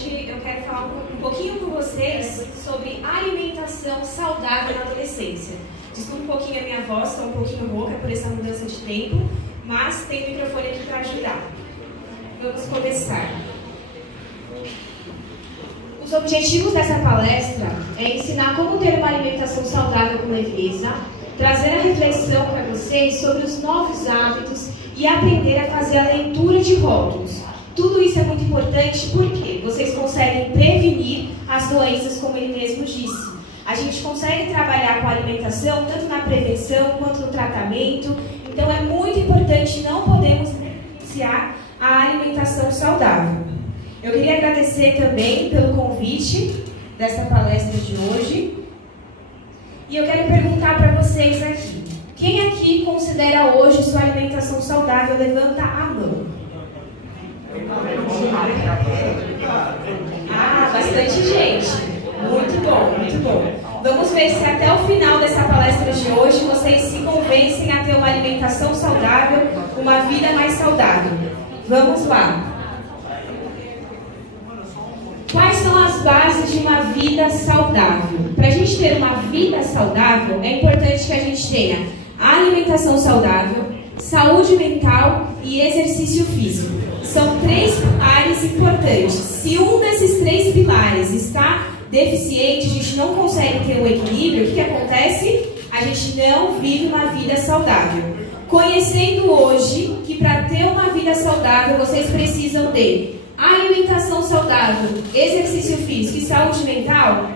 hoje eu quero falar um pouquinho com vocês sobre alimentação saudável na adolescência. Desculpa um pouquinho a minha voz, estou um pouquinho rouca por essa mudança de tempo, mas tem o microfone aqui para ajudar. Vamos começar. Os objetivos dessa palestra é ensinar como ter uma alimentação saudável com leveza, trazer a reflexão para vocês sobre os novos hábitos e aprender a fazer a leitura de rótulos. Tudo isso é muito importante porque vocês conseguem prevenir as doenças, como ele mesmo disse. A gente consegue trabalhar com a alimentação tanto na prevenção quanto no tratamento. Então é muito importante, não podemos negligenciar a alimentação saudável. Eu queria agradecer também pelo convite dessa palestra de hoje. E eu quero perguntar para vocês aqui. Quem aqui considera hoje sua alimentação saudável? Levanta a mão. Ah, bastante gente. Muito bom, muito bom. Vamos ver se até o final dessa palestra de hoje vocês se convencem a ter uma alimentação saudável, uma vida mais saudável. Vamos lá. Quais são as bases de uma vida saudável? Para a gente ter uma vida saudável, é importante que a gente tenha alimentação saudável, saúde mental e exercício físico. São 3 pilares importantes. Se um desses 3 pilares está deficiente, a gente não consegue ter um equilíbrio, o que acontece? A gente não vive uma vida saudável. Conhecendo hoje que para ter uma vida saudável, vocês precisam ter alimentação saudável, exercício físico e saúde mental.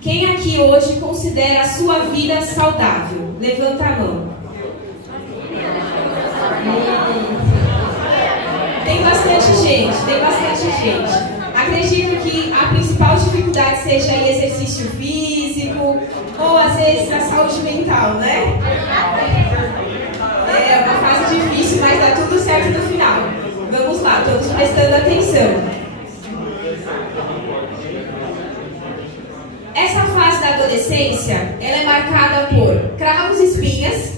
Quem aqui hoje considera a sua vida saudável? Levanta a mão. Tem bastante gente. Acredito que a principal dificuldade seja aí exercício físico ou às vezes a saúde mental, né? É uma fase difícil, mas dá tudo certo no final. Vamos lá, todos prestando atenção. Essa fase da adolescência, ela é marcada por cravos e espinhas,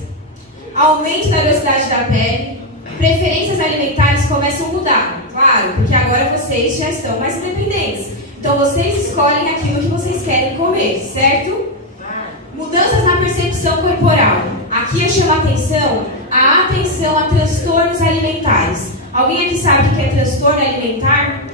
aumento da velocidade da pele, preferências alimentares começam a mudar. Claro, porque agora vocês já estão mais independentes. Então vocês escolhem aquilo que vocês querem comer, certo? Mudanças na percepção corporal. Aqui eu chamo a atenção a transtornos alimentares. Alguém aqui sabe o que é transtorno alimentar?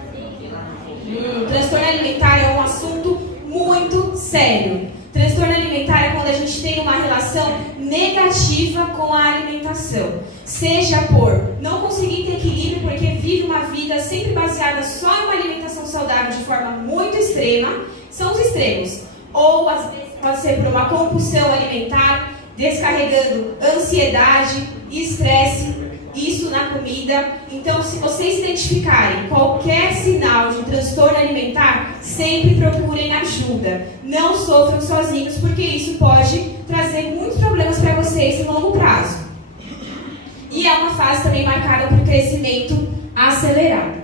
Transtorno alimentar é um assunto muito sério. Transtorno alimentar é quando a gente tem uma relação negativa com a alimentação. Seja por não conseguir ter equilíbrio porque vive uma vida sempre baseada só em uma alimentação saudável de forma muito extrema. São os extremos. Ou às vezes pode ser por uma compulsão alimentar, descarregando ansiedade, estresse, isso na comida. Então, se vocês identificarem qualquer sinal de transtorno alimentar, sempre procurem ajuda. Não sofram sozinhos, porque isso pode trazer muitos problemas para vocês no longo prazo. E é uma fase também marcada por crescimento acelerado.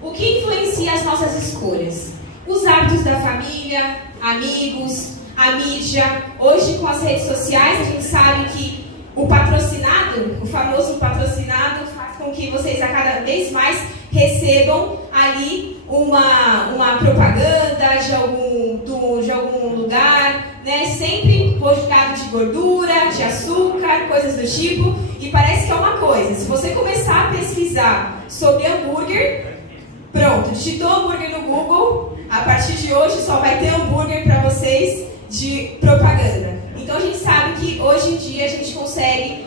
O que influencia as nossas escolhas? Os hábitos da família, amigos, a mídia. Hoje, com as redes sociais, a gente sabe que o patrocinado, o famoso patrocinado, faz com que vocês a cada vez mais recebam ali uma propaganda de algum lugar, né? Sempre rodeado de gordura, de açúcar, coisas do tipo. E parece que é uma coisa. Se você começar a pesquisar sobre hambúrguer, pronto, digitou hambúrguer no Google, a partir de hoje só vai ter hambúrguer para vocês de propaganda. Então a gente sabe que hoje em dia a gente consegue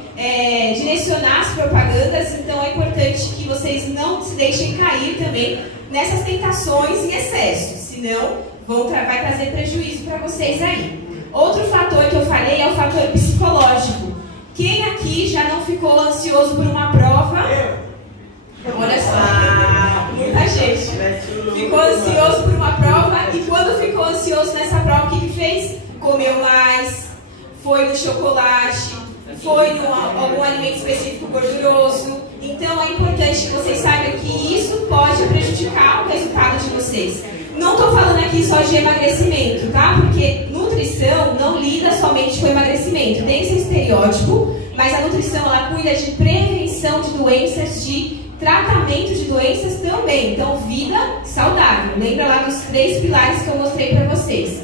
direcionar as propagandas, então é importante que vocês não se deixem cair também nessas tentações em excesso, senão vai trazer prejuízo para vocês aí. Outro fator que eu falei é o fator psicológico. Quem aqui já não ficou ansioso por uma prova? Olha só, muita gente ficou ansioso por uma prova e quando ficou ansioso nessa prova, o que fez? Comeu mais, foi no chocolate, foi em algum alimento específico gorduroso. Então é importante que vocês saibam que isso pode prejudicar o resultado de vocês. Não estou falando aqui só de emagrecimento, tá? Porque nutrição não lida somente com emagrecimento. Tem esse estereótipo, mas a nutrição ela cuida de prevenção de doenças, de tratamento de doenças também. também. Então, vida saudável. Lembra lá dos 3 pilares que eu mostrei para vocês.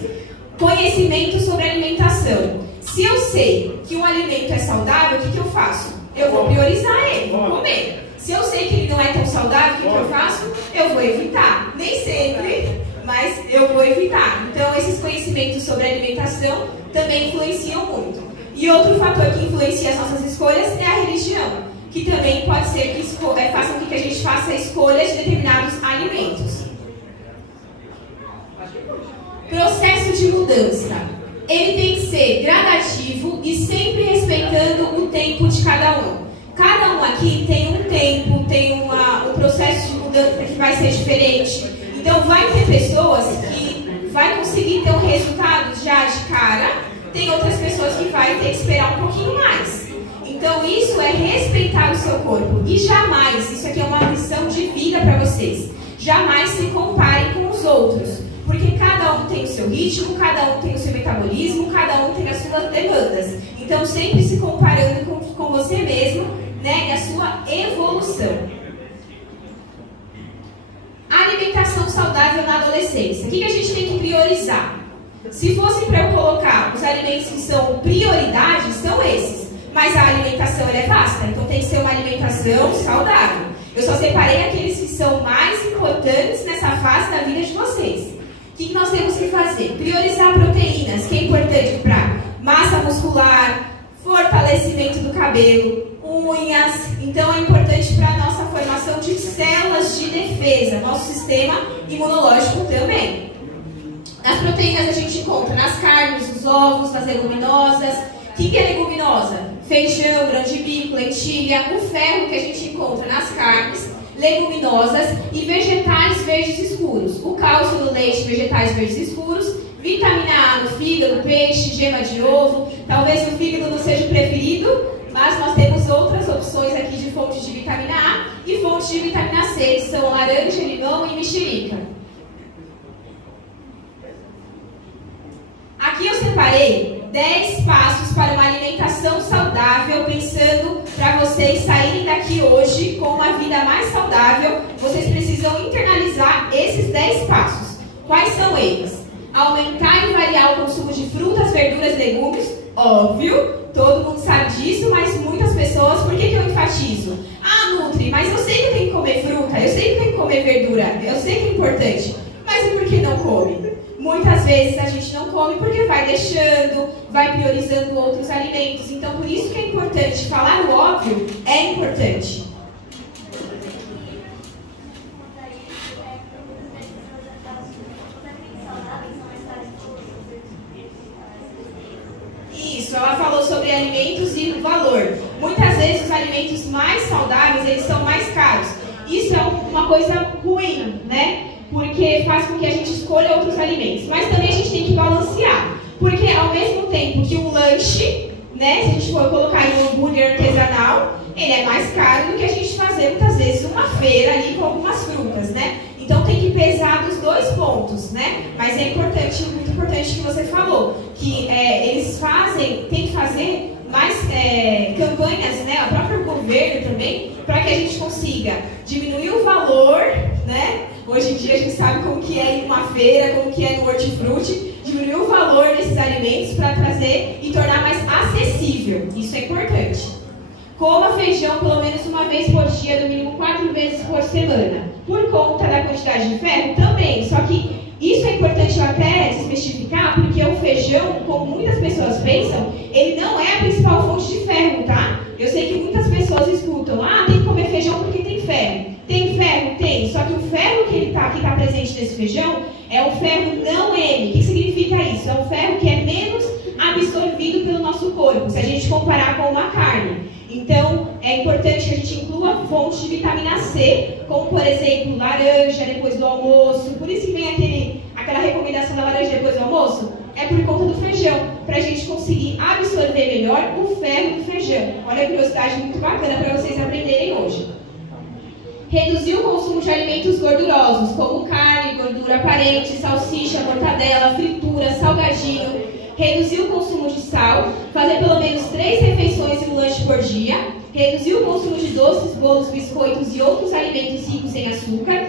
Conhecimento sobre alimentação. Se eu sei que um alimento é saudável, o que eu faço? Eu vou priorizar ele, vou comer. Se eu sei que ele não é tão saudável, o que eu faço? Eu vou evitar. Nem sempre, mas eu vou evitar. Então, esses conhecimentos sobre alimentação também influenciam muito. E outro fator que influencia as nossas escolhas é a religião, que também pode ser que faça com que a gente faça escolhas de determinados alimentos. Processo de mudança. Ele tem que ser gradativo e sempre respeitando o tempo de cada um. Cada um aqui tem um tempo, tem um processo de mudança que vai ser diferente. Então, vai ter pessoas que vai conseguir ter um resultado já de cara, tem outras pessoas que vai ter que esperar um pouquinho mais. Então, isso é respeitar o seu corpo. E jamais, isso aqui é uma lição de vida para vocês, jamais se comparem com os outros. Porque cada um tem o seu ritmo, cada um tem o seu metabolismo, cada um tem as suas demandas. Então, sempre se comparando com você mesmo, né, e a sua evolução. Alimentação saudável na adolescência. O que a gente tem que priorizar? Se fosse para eu colocar os alimentos que são prioridade, são esses. Mas a alimentação ela é vasta, então tem que ser uma alimentação saudável. Eu só separei aqueles que são mais importantes nessa fase da vida de vocês. O que nós temos que fazer? Priorizar proteínas, que é importante para massa muscular, fortalecimento do cabelo, unhas. Então é importante para a nossa formação de células de defesa, nosso sistema imunológico também. As proteínas a gente encontra nas carnes, nos ovos, nas leguminosas. O que é leguminosa? Feijão, grão de bico, lentilha, o ferro que a gente encontra nas carnes, leguminosas e vegetais verdes escuros. O cálcio no leite, vegetais verdes escuros, vitamina A no fígado, peixe, gema de ovo. Talvez o fígado não seja o preferido, mas nós temos outras opções aqui de fontes de vitamina A e fontes de vitamina C, que são laranja, limão e mexerica. Aqui eu separei 10 passos para uma alimentação saudável, pensando para vocês saírem daqui hoje com uma vida mais saudável. Vocês precisam internalizar esses 10 passos. Quais são eles? Aumentar e variar o consumo de frutas, verduras e legumes. Óbvio, todo mundo sabe disso, mas muitas pessoas, por que eu enfatizo? Ah, Nutri, mas eu sei que eu tenho que comer fruta, eu sei que eu tenho que comer verdura, eu sei que é importante, mas e por que não come? Muitas vezes a gente não come porque vai deixando, vai priorizando outros alimentos. Então, por isso que é importante falar o óbvio, é importante. Isso, ela falou sobre alimentos e valor. Muitas vezes os alimentos mais saudáveis, eles são mais caros. Isso é uma coisa ruim, né? Porque faz com que a gente escolha outros alimentos. Mas também a gente tem que balancear. Porque ao mesmo tempo que um lanche, né, se a gente for colocar em um hambúrguer artesanal, ele é mais caro do que a gente fazer muitas vezes uma feira ali com algumas frutas, né? Então tem que pesar dos dois pontos, né? Mas é importante, muito importante que você falou, que eles tem que fazer mais campanhas, né? O próprio governo também, para que a gente consiga diminuir o valor, né? Hoje em dia a gente sabe como que é em uma feira, como que é no hortifruti, diminuir o valor desses alimentos para trazer e tornar mais acessível. Isso é importante. Coma feijão pelo menos uma vez por dia, no mínimo 4 vezes por semana. Por conta da quantidade de ferro também, só que isso é importante eu até especificar, porque o feijão, como muitas pessoas pensam, ele não é a principal fonte de ferro, tá? Eu sei que muitas pessoas escutam, tem que comer feijão porque tem ferro. Tem ferro? Tem, só que o ferro que está presente nesse feijão é o ferro não M. O que significa isso? É um ferro que é menos absorvido pelo nosso corpo, se a gente comparar com uma carne. Então, é importante que a gente inclua fontes de vitamina C, como, por exemplo, laranja depois do almoço. Por isso que vem aquela recomendação da laranja depois do almoço. É por conta do feijão, para a gente conseguir absorver melhor o ferro do feijão. Olha a curiosidade muito bacana para vocês aprenderem hoje. Reduzir o consumo de alimentos gordurosos, como carne, gordura aparente, salsicha, mortadela, fritura, salgadinho. Reduzir o consumo de sal, fazer pelo menos 3 refeições e um lanche por dia. Reduzir o consumo de doces, bolos, biscoitos e outros alimentos ricos em açúcar.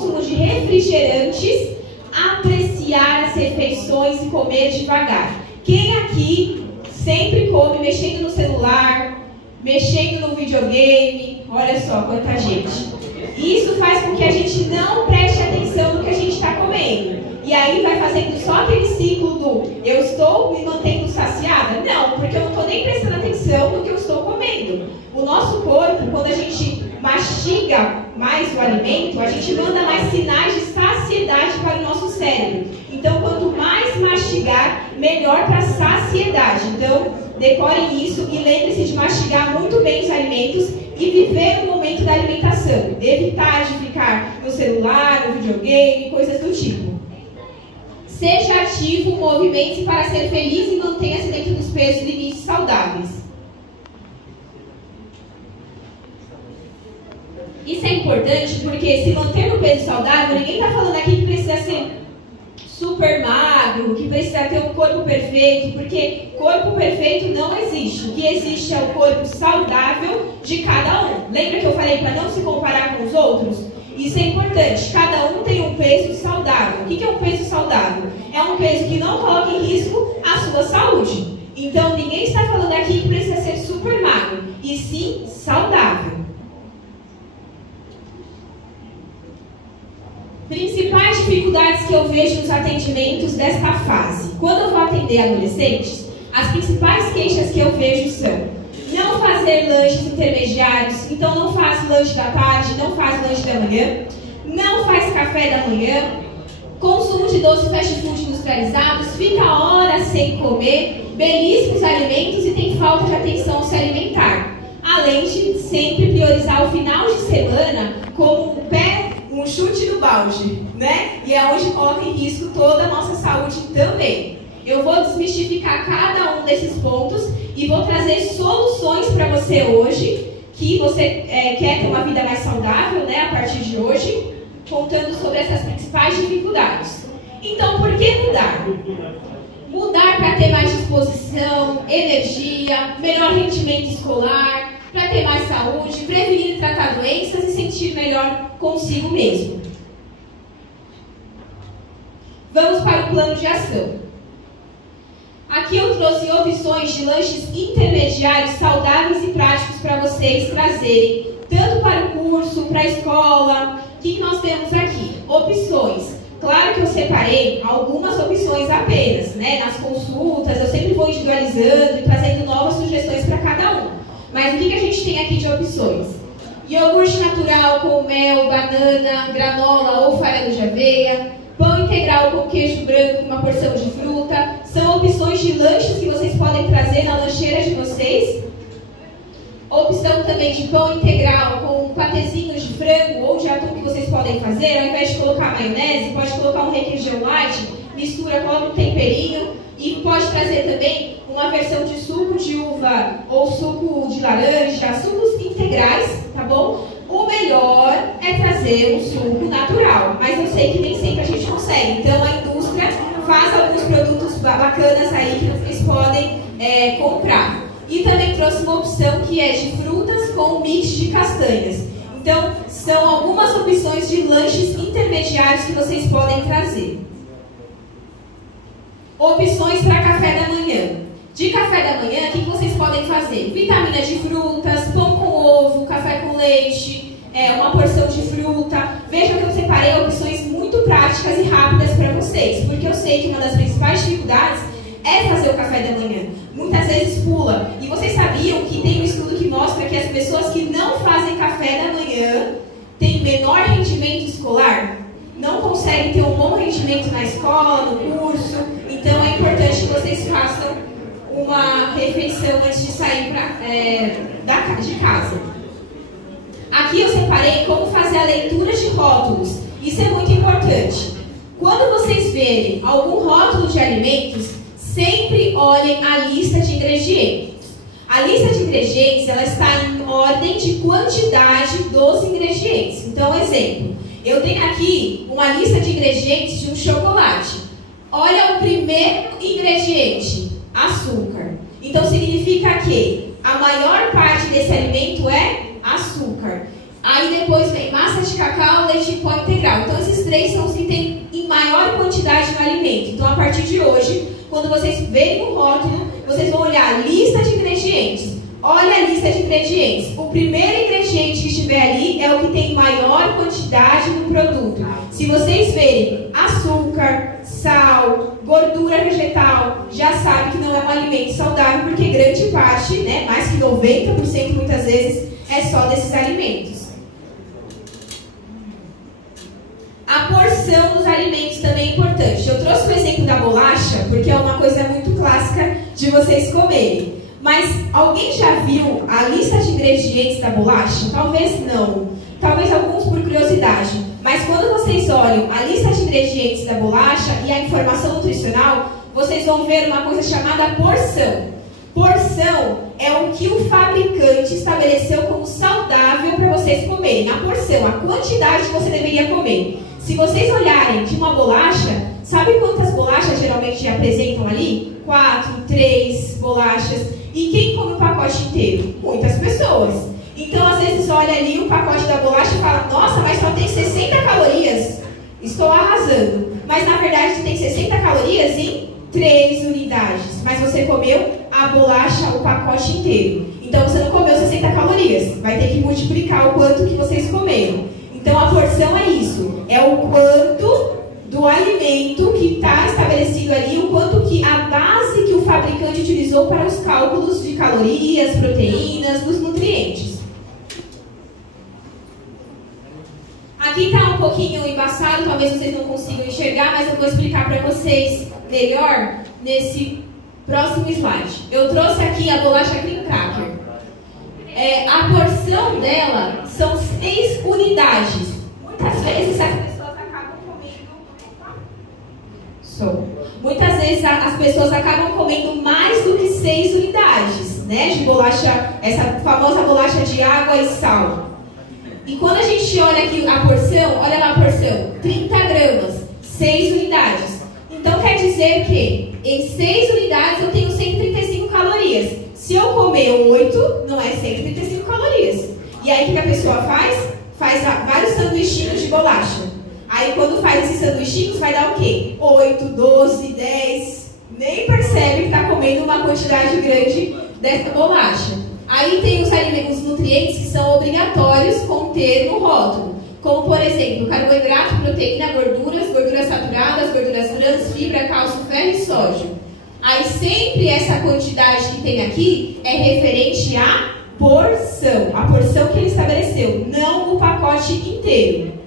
consumo de refrigerantes, apreciar as refeições e comer devagar. Quem aqui sempre come mexendo no celular, mexendo no videogame? Olha só quanta gente. Isso faz com que a gente não preste atenção no que a gente está comendo. E aí vai fazendo só aquele ciclo do eu estou me mantendo saciada? Não, porque eu não estou nem prestando atenção no que eu estou comendo. O nosso corpo, quando a gente mastiga mais o alimento, a gente manda mais sinais de saciedade para o nosso cérebro. Então, quanto mais mastigar, melhor para a saciedade. Então, decorem isso e lembre-se de mastigar muito bem os alimentos e viver no momento da alimentação. Evitar de ficar no celular, no videogame, coisas do tipo. Seja ativo, movimente-se para ser feliz e mantenha-se dentro dos pesos e limites saudáveis. Isso é importante porque se manter no peso saudável, ninguém está falando aqui que precisa ser super magro, que precisa ter um corpo perfeito, porque corpo perfeito não existe. O que existe é o corpo saudável de cada um. Lembra que eu falei para não se comparar com os outros? Isso é importante. Cada um tem um peso saudável. O que é um peso saudável? É um peso que não coloca em risco a sua saúde. Então, ninguém está falando aqui que precisa ser super magro, e sim saudável. Principais dificuldades que eu vejo nos atendimentos desta fase. Quando eu vou atender adolescentes, as principais queixas que eu vejo são não fazer lanches intermediários, então não faz lanche da tarde, não faz lanche da manhã, não faz café da manhã, consumo de doce fast food industrializados, fica horas sem comer, belisca os alimentos e tem falta de atenção se alimentar. Além de sempre priorizar o final de semana como um chute no balde, né? E é onde coloca em risco toda a nossa saúde também. Eu vou desmistificar cada um desses pontos e vou trazer soluções para você hoje, que você quer ter uma vida mais saudável, né, a partir de hoje, contando sobre essas principais dificuldades. Então, por que mudar? Mudar para ter mais disposição, energia, melhor rendimento escolar, para ter mais saúde, prevenir e tratar doenças e sentir melhor consigo mesmo. Vamos para o plano de ação. Aqui eu trouxe opções de lanches intermediários saudáveis e práticos para vocês trazerem, tanto para o curso, para a escola. O que nós temos aqui? Opções. Claro que eu separei algumas opções apenas, né? Nas consultas, eu sempre vou individualizando e trazendo novas sugestões para cada um. Mas o que a gente tem aqui de opções? Iogurte natural com mel, banana, granola ou farelo de aveia, pão integral com queijo branco e uma porção de fruta. São opções de lanches que vocês podem trazer na lancheira de vocês. Opção também de pão integral com um patezinho de frango ou de atum que vocês podem fazer. Ao invés de colocar maionese, pode colocar um requeijão light, mistura, coloca um temperinho e pode trazer também uma versão de suco de uva ou suco de laranja, sucos integrais, tá bom? O melhor é trazer um suco natural, mas eu sei que nem sempre a gente consegue. Então a indústria faz alguns produtos bacanas aí que vocês podem comprar. E também trouxe uma opção que é de frutas com mix de castanhas. Então são algumas opções de lanches intermediários que vocês podem trazer. Opções para café da manhã. De café da manhã, o que vocês podem fazer? Vitamina de frutas, pão com ovo, café com leite, uma porção de fruta. Vejam que eu separei opções muito práticas e rápidas para vocês, porque eu sei que uma das principais dificuldades é fazer o café da manhã. Muitas vezes pula. E vocês sabiam que tem um estudo que mostra que as pessoas que não fazem café da manhã têm menor rendimento escolar? Não conseguem ter um bom rendimento na escola, no curso. Então é importante que vocês façam uma refeição antes de sair de casa. Aqui eu separei como fazer a leitura de rótulos. Isso é muito importante. Quando vocês verem algum rótulo de alimentos, sempre olhem a lista de ingredientes. A lista de ingredientes, ela está em ordem de quantidade dos ingredientes. Então, exemplo, eu tenho aqui uma lista de ingredientes de um chocolate. Olha o primeiro ingrediente, açúcar. Então, significa que a maior parte desse alimento é açúcar. Aí depois vem massa de cacau, leite em pó integral. Então, três são os que tem em maior quantidade no alimento. Então, a partir de hoje, quando vocês verem o rótulo, vocês vão olhar a lista de ingredientes. Olha a lista de ingredientes. O primeiro ingrediente que estiver ali é o que tem maior quantidade no produto. Se vocês verem açúcar, sal, gordura vegetal, já sabe que não é um alimento saudável, porque grande parte, né, mais que 90% muitas vezes, é só desses alimentos. A porção dos alimentos também é importante. Eu trouxe o exemplo da bolacha, porque é uma coisa muito clássica de vocês comerem. Mas alguém já viu a lista de ingredientes da bolacha? Talvez não. Talvez alguns por curiosidade. Mas quando vocês olham a lista de ingredientes da bolacha e a informação nutricional, vocês vão ver uma coisa chamada porção. Porção é o que o fabricante estabeleceu como saudável para vocês comerem. A porção, a quantidade que você deveria comer. Se vocês olharem de uma bolacha, sabe quantas bolachas geralmente apresentam ali? 4, 3 bolachas. E quem come o pacote inteiro? Muitas pessoas. Então, às vezes, olha ali o pacote da bolacha e fala: nossa, mas só tem 60 calorias. Estou arrasando. Mas, na verdade, tem 60 calorias em 3 unidades. Mas você comeu a bolacha, o pacote inteiro. Então, você não comeu 60 calorias. Vai ter que multiplicar o quanto que vocês comeram. Então, a porção é isso. É o quanto do alimento que está estabelecido ali, o quanto que a base que o fabricante utilizou para os cálculos de calorias, proteínas, dos nutrientes. Aqui está um pouquinho embaçado, talvez vocês não consigam enxergar, mas eu vou explicar para vocês melhor nesse próximo slide. Eu trouxe aqui a bolacha cream cracker. A porção dela são 6 unidades. Muitas vezes as pessoas acabam comendo mais do que 6 unidades, né, de bolacha, essa famosa bolacha de água e sal. E quando a gente olha aqui a porção, olha lá a porção, 30 gramas, 6 unidades. Então quer dizer que em 6 unidades eu tenho 135 calorias. Se eu comer 8, não é 135 calorias. E aí o que a pessoa faz? Faz vários sanduichinhos de bolacha. Aí quando faz esses sanduichinhos vai dar o quê? 8, 12, 10. Nem percebe que está comendo uma quantidade grande dessa bolacha. Aí tem os nutrientes que são obrigatórios conter no rótulo. Como, por exemplo, carboidrato, proteína, gorduras saturadas, gorduras trans, fibra, cálcio, ferro e sódio. Aí sempre essa quantidade que tem aqui é referente à porção. A porção que ele estabeleceu, não o pacote inteiro.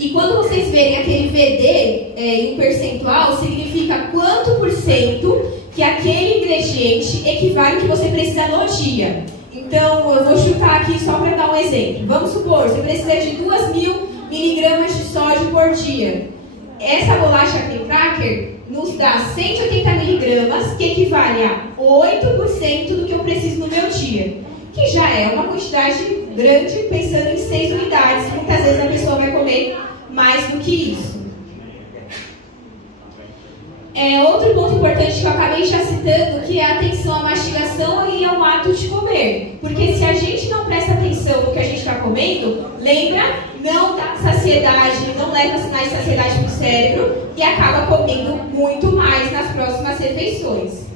E quando vocês verem aquele VD em percentual, significa quanto por cento que aquele ingrediente equivale ao que você precisa no dia. Então, eu vou chutar aqui só para dar um exemplo. Vamos supor, você precisa de 2.000 miligramas de sódio por dia. Essa bolacha cream cracker nos dá 180 miligramas, que equivale a 8% do que eu preciso no meu dia. Que já é uma quantidade grande, pensando em 6 unidades. Muitas vezes a pessoa vai comer mais do que isso. Outro ponto importante que eu acabei já citando, que é a atenção à mastigação e ao ato de comer. Porque se a gente não presta atenção no que a gente está comendo, lembra, não dá saciedade, não leva sinais de saciedade para o cérebro e acaba comendo muito mais nas próximas refeições.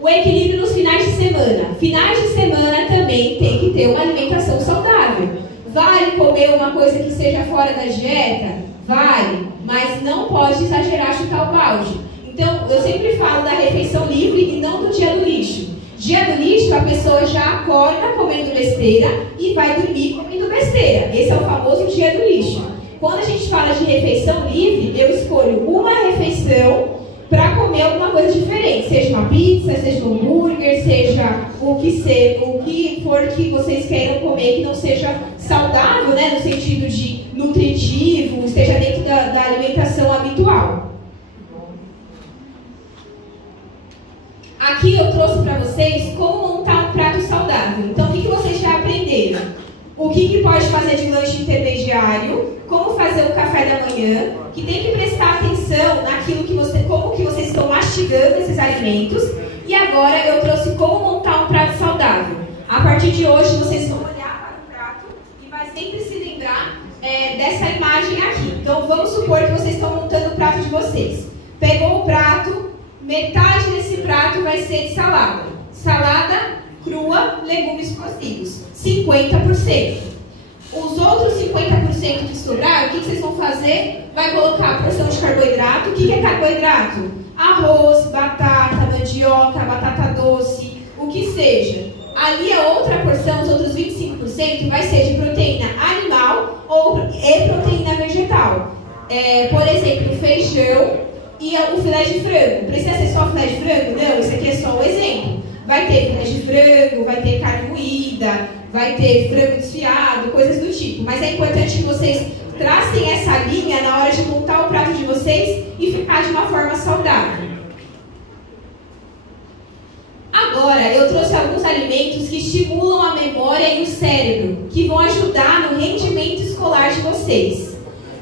O equilíbrio nos finais de semana. Finais de semana também tem que ter uma alimentação saudável. Vale comer uma coisa que seja fora da dieta? Vale, mas não pode exagerar, chutar o balde. Então, eu sempre falo da refeição livre e não do dia do lixo. Dia do lixo, a pessoa já acorda comendo besteira e vai dormir comendo besteira. Esse é o famoso dia do lixo. Quando a gente fala de refeição livre, eu escolho uma refeição para comer alguma coisa diferente. Seja uma pizza, seja um hambúrguer, seja o que for que vocês queiram comer que não seja saudável, né, no sentido de nutritivo, esteja dentro da alimentação habitual. Aqui eu trouxe para vocês como montar um prato saudável. Então, o que vocês já aprenderam? O que pode fazer de lanche intermediário, como fazer o café da manhã, que tem que prestar atenção naquilo como que vocês estão mastigando esses alimentos. E agora eu trouxe como montar um prato saudável. A partir de hoje vocês vão olhar para o prato e vai sempre se lembrar dessa imagem aqui. Então, vamos supor que vocês estão montando o prato de vocês. Pegou o prato, metade desse prato vai ser de salada. Salada crua, legumes cozidos. 50%. Os outros 50% que sobraram, o que vocês vão fazer? Vai colocar a porção de carboidrato. O que é carboidrato? Arroz, batata, mandioca, batata doce, o que seja. Ali a outra porção, os outros 25%, vai ser de proteína animal e proteína vegetal. Por exemplo, feijão e o filé de frango. Precisa ser só filé de frango? Não, isso aqui é só um exemplo. Vai ter filé de frango, vai ter carne moída, vai ter frango desfiado, coisas do tipo. Mas é importante que vocês tracem essa linha na hora de montar o prato de vocês e ficar de uma forma saudável. Agora, eu trouxe alguns alimentos que estimulam a memória e o cérebro, que vão ajudar no rendimento escolar de vocês.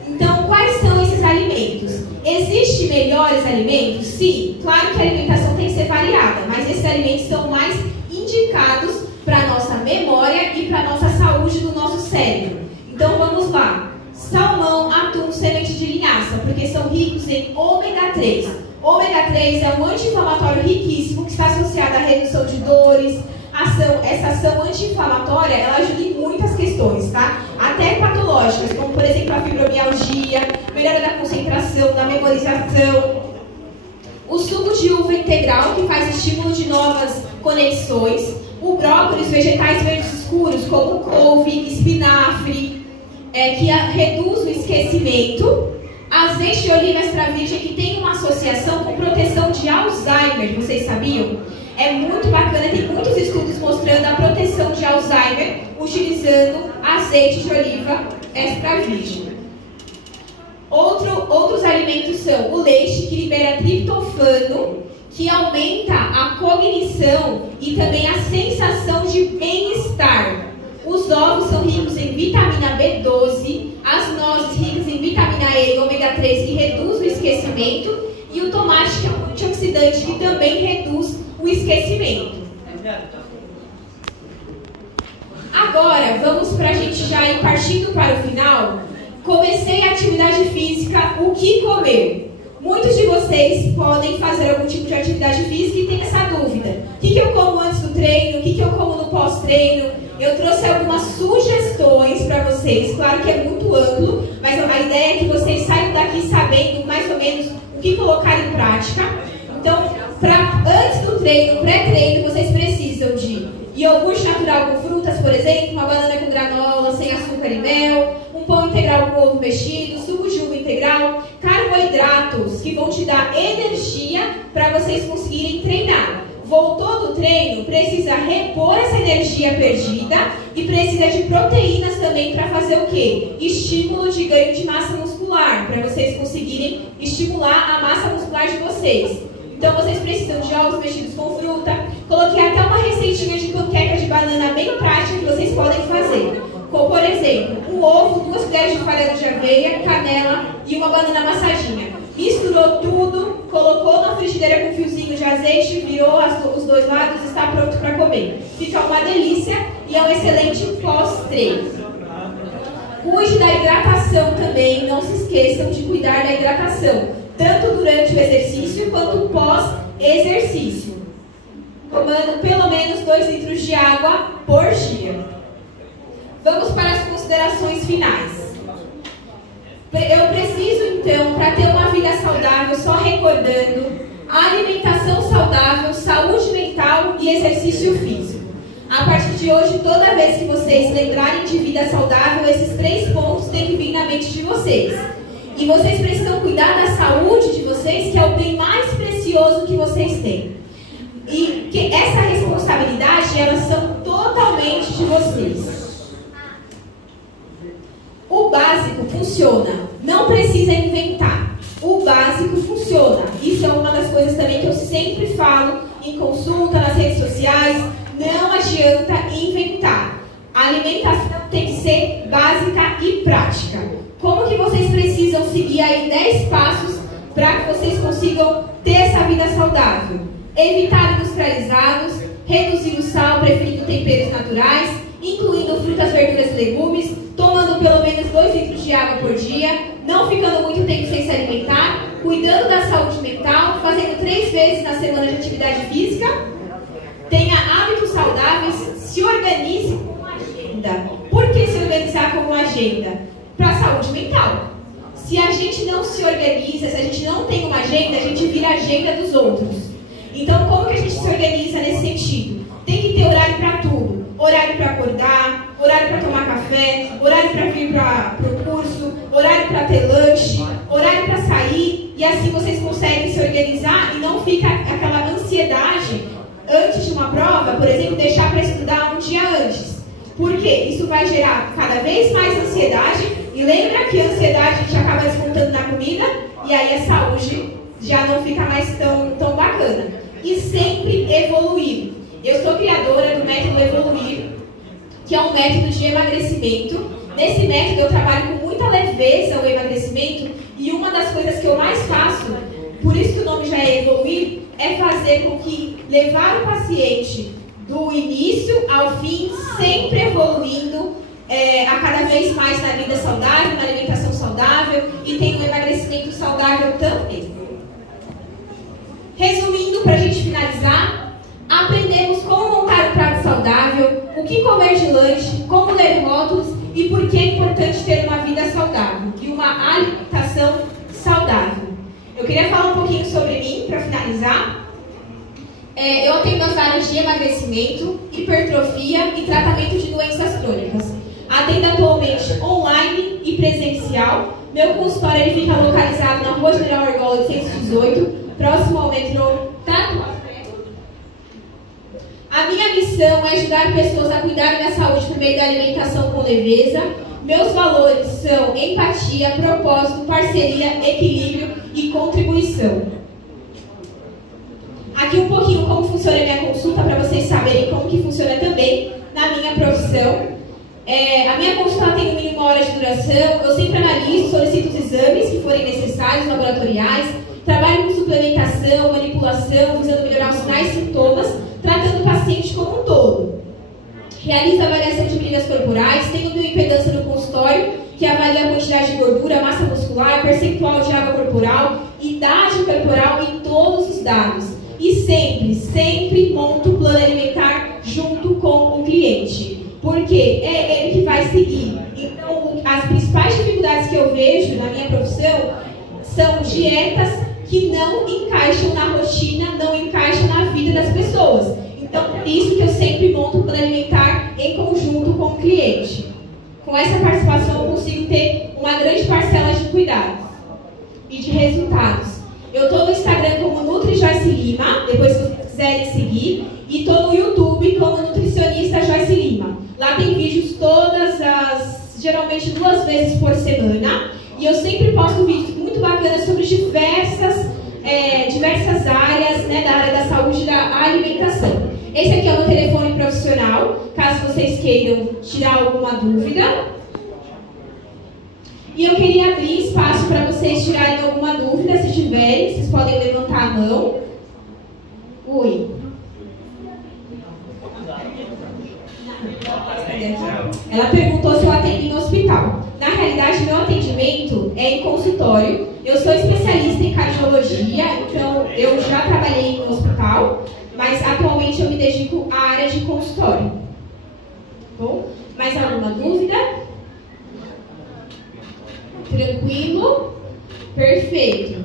Então, quais são esses alimentos? Existem melhores alimentos? Sim, claro que a alimentação tem que ser variada, mas esses alimentos são mais indicados para a nossa memória e para a nossa saúde do nosso cérebro. Então, vamos lá. Salmão, atum, semente de linhaça, porque são ricos em ômega 3. Ômega 3 é um anti-inflamatório riquíssimo que está associado à redução de dores. Essa ação anti-inflamatória, ela ajuda em muitas questões, tá? Até patológicas, como por exemplo a fibromialgia, melhora da concentração, da memorização. O suco de uva integral, que faz estímulo de novas conexões. O brócolis, vegetais verdes escuros, como couve, espinafre, que reduz o esquecimento. Azeite de oliva extra virgem, que tem uma associação com proteção de Alzheimer, vocês sabiam? É muito bacana, tem muitos estudos mostrando a proteção de Alzheimer utilizando azeite de oliva extra virgem. Outros alimentos são o leite, que libera triptofano, que aumenta a cognição e também a sensação de bem-estar. Os ovos são ricos em vitamina B12, as nozes ricas em vitamina E e ômega 3, que reduz o esquecimento, e o tomate, que é um antioxidante, que também reduz o esquecimento. Agora, vamos para a gente já ir partindo para o final. Comecei a atividade física, o que comer? Muitos de vocês podem fazer algum tipo de atividade física e tem essa dúvida. O que eu como antes do treino? O que eu como no pós-treino? Eu trouxe algumas sugestões para vocês. Claro que é muito amplo, mas a ideia é que vocês saiam daqui sabendo mais ou menos o que colocar em prática. Então, antes do treino, pré-treino, vocês precisam de iogurte natural com frutas, por exemplo, uma banana com granola, sem açúcar e mel, um pão integral com ovo mexido, suco de uva integral, carboidratos que vão te dar energia para vocês conseguirem treinar. Voltou do treino, precisa repor essa energia perdida e precisa de proteínas também para fazer o quê? Estímulo de ganho de massa muscular, para vocês conseguirem estimular a massa muscular de vocês. Então vocês precisam de ovos mexidos com fruta. Coloquei até uma receitinha de panqueca de banana bem prática que vocês podem fazer. Como, por exemplo, um ovo, 2 colheres de farinha de aveia, canela e uma banana amassadinha. Misturou tudo, colocou na frigideira com um fiozinho de azeite, virou os dois lados e está pronto para comer. Fica uma delícia e é um excelente pós-treino. Cuide da hidratação também, não se esqueçam de cuidar da hidratação, tanto durante o exercício quanto pós-exercício. Tomando pelo menos 2 litros de água por dia. Vamos para as considerações finais. Eu preciso, então, para ter uma vida saudável, só recordando, alimentação saudável, saúde mental e exercício físico. A partir de hoje, toda vez que vocês lembrarem de vida saudável, esses 3 pontos têm que vir na mente de vocês. E vocês precisam cuidar da saúde de vocês, que é o bem mais precioso que vocês têm. E que essa responsabilidade, elas são totalmente de vocês. O básico funciona, não precisa inventar. O básico funciona. Isso é uma das coisas também que eu sempre falo em consulta, nas redes sociais. Não adianta inventar. A alimentação tem que ser básica e prática. Como que vocês precisam seguir aí 10 passos para que vocês consigam ter essa vida saudável? Evitar industrializados, reduzir o sal, preferindo temperos naturais, incluindo frutas, verduras e legumes, tomando pelo menos 2 litros de de água por dia, não ficando muito tempo sem se alimentar, cuidando da saúde mental, fazendo 3 vezes na semana de atividade física, tenha hábitos saudáveis, se organize com uma agenda. Por que se organizar com uma agenda? Para a saúde mental. Se a gente não se organiza, se a gente não tem uma agenda, a gente vira a agenda dos outros. Então, como que a gente se organiza nesse sentido? Tem que ter horário para tudo. Horário para acordar, horário para tomar café, horário para vir para o curso, horário para ter lanche, horário para sair. E assim vocês conseguem se organizar e não fica aquela ansiedade antes de uma prova, por exemplo, deixar para estudar um dia antes. Por quê? Isso vai gerar cada vez mais ansiedade. E lembra que a ansiedade a gente acaba descontando na comida e aí a saúde já não fica mais tão bacana. E sempre evoluir. Eu sou criadora do método Evoluir, que é um método de emagrecimento. Nesse método eu trabalho com muita leveza o emagrecimento e uma das coisas que eu mais faço, por isso que o nome já é Evoluir, é fazer com que levar o paciente do início ao fim, sempre evoluindo a cada vez mais na vida saudável, na alimentação saudável e tem um emagrecimento saudável também. Resumindo, para a gente finalizar, aprendemos como montar um prato saudável, o que comer de lanche, como ler rótulos e por que é importante ter uma vida saudável e uma alimentação saudável. Eu queria falar um pouquinho sobre mim, para finalizar. Eu atendo as áreas de emagrecimento, hipertrofia e tratamento de doenças crônicas. Atendo atualmente online e presencial. Meu consultório ele fica localizado na Rua General Argola 818, próximo ao metrô Tatuapé. A minha missão é ajudar pessoas a cuidarem da saúde por meio da alimentação com leveza. Meus valores são empatia, propósito, parceria, equilíbrio e contribuição. Aqui um pouquinho como funciona a minha consulta, para vocês saberem como que funciona também na minha profissão. A minha consulta tem no mínimo 1 hora de duração. Eu sempre analiso, solicito os exames que forem necessários, laboratoriais. Trabalho com suplementação, manipulação, visando melhorar os sinais e sintomas, tratando o paciente como um todo. Realizo a avaliação de medidas corporais, tenho bioimpedância no consultório, que avalia a quantidade de gordura, massa muscular, percentual de água corporal, idade corporal e todos os dados. E sempre monto o plano alimentar junto com o cliente, porque é ele que vai seguir. Então, as principais dificuldades que eu vejo na minha profissão são dietas que não encaixam na rotina, não encaixam na vida das pessoas. Então, por isso que eu sempre monto o plano alimentar em conjunto com o cliente. Com essa participação, eu consigo ter uma grande parcela de cuidados e de resultados. Eu estou no Instagram como Nutri Joyce Lima, depois se vocês quiserem seguir, e estou no YouTube como Nutricionista Joyce Lima. Lá tem vídeos geralmente 2 vezes por semana, e eu sempre posto vídeos muito bacanas sobre diversas áreas, né, da área da saúde e da alimentação. Esse aqui é o meu telefone profissional, caso vocês queiram tirar alguma dúvida. E eu queria abrir espaço para vocês tirarem alguma dúvida, se tiverem, vocês podem levantar a mão. Oi. Ela perguntou se eu atendo em hospital. Na realidade, meu atendimento é em consultório. Eu sou especialista em cardiologia, então eu já trabalhei em hospital, mas atualmente eu me dedico à área de consultório. Bom, mais alguma dúvida? Tranquilo? Perfeito.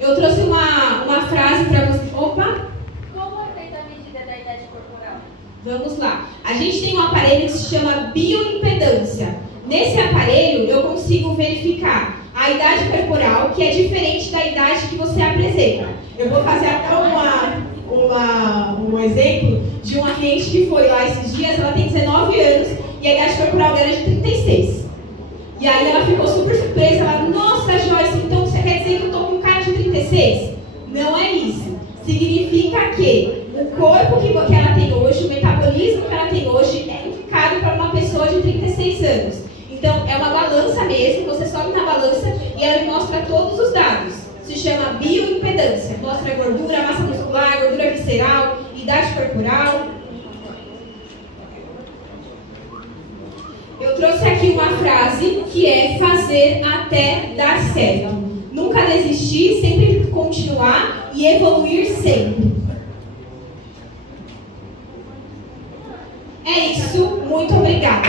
Eu trouxe uma frase para você. Opa! Como é feita a medida da idade corporal? Vamos lá. A gente tem um aparelho que se chama bioimpedância. Nesse aparelho eu consigo verificar a idade corporal, que é diferente da idade que você apresenta. Eu vou fazer até um exemplo de uma cliente que foi lá esses dias. Ela tem 19 anos e a idade corporal dela é de 36. E aí ela ficou super surpresa, ela, nossa Joyce, então você quer dizer que eu estou com cara de 36? Não é isso. Significa que o corpo que ela tem hoje, o metabolismo que ela tem hoje é indicado para uma pessoa de 36 anos. Então é uma balança mesmo, você sobe na balança e ela me mostra todos os dados. Se chama bioimpedância, mostra a gordura, massa muscular, gordura visceral, idade corporal. Eu Eu trouxe aqui uma frase que é fazer até dar certo. Nunca desistir, sempre continuar e evoluir sempre. É isso, muito obrigada.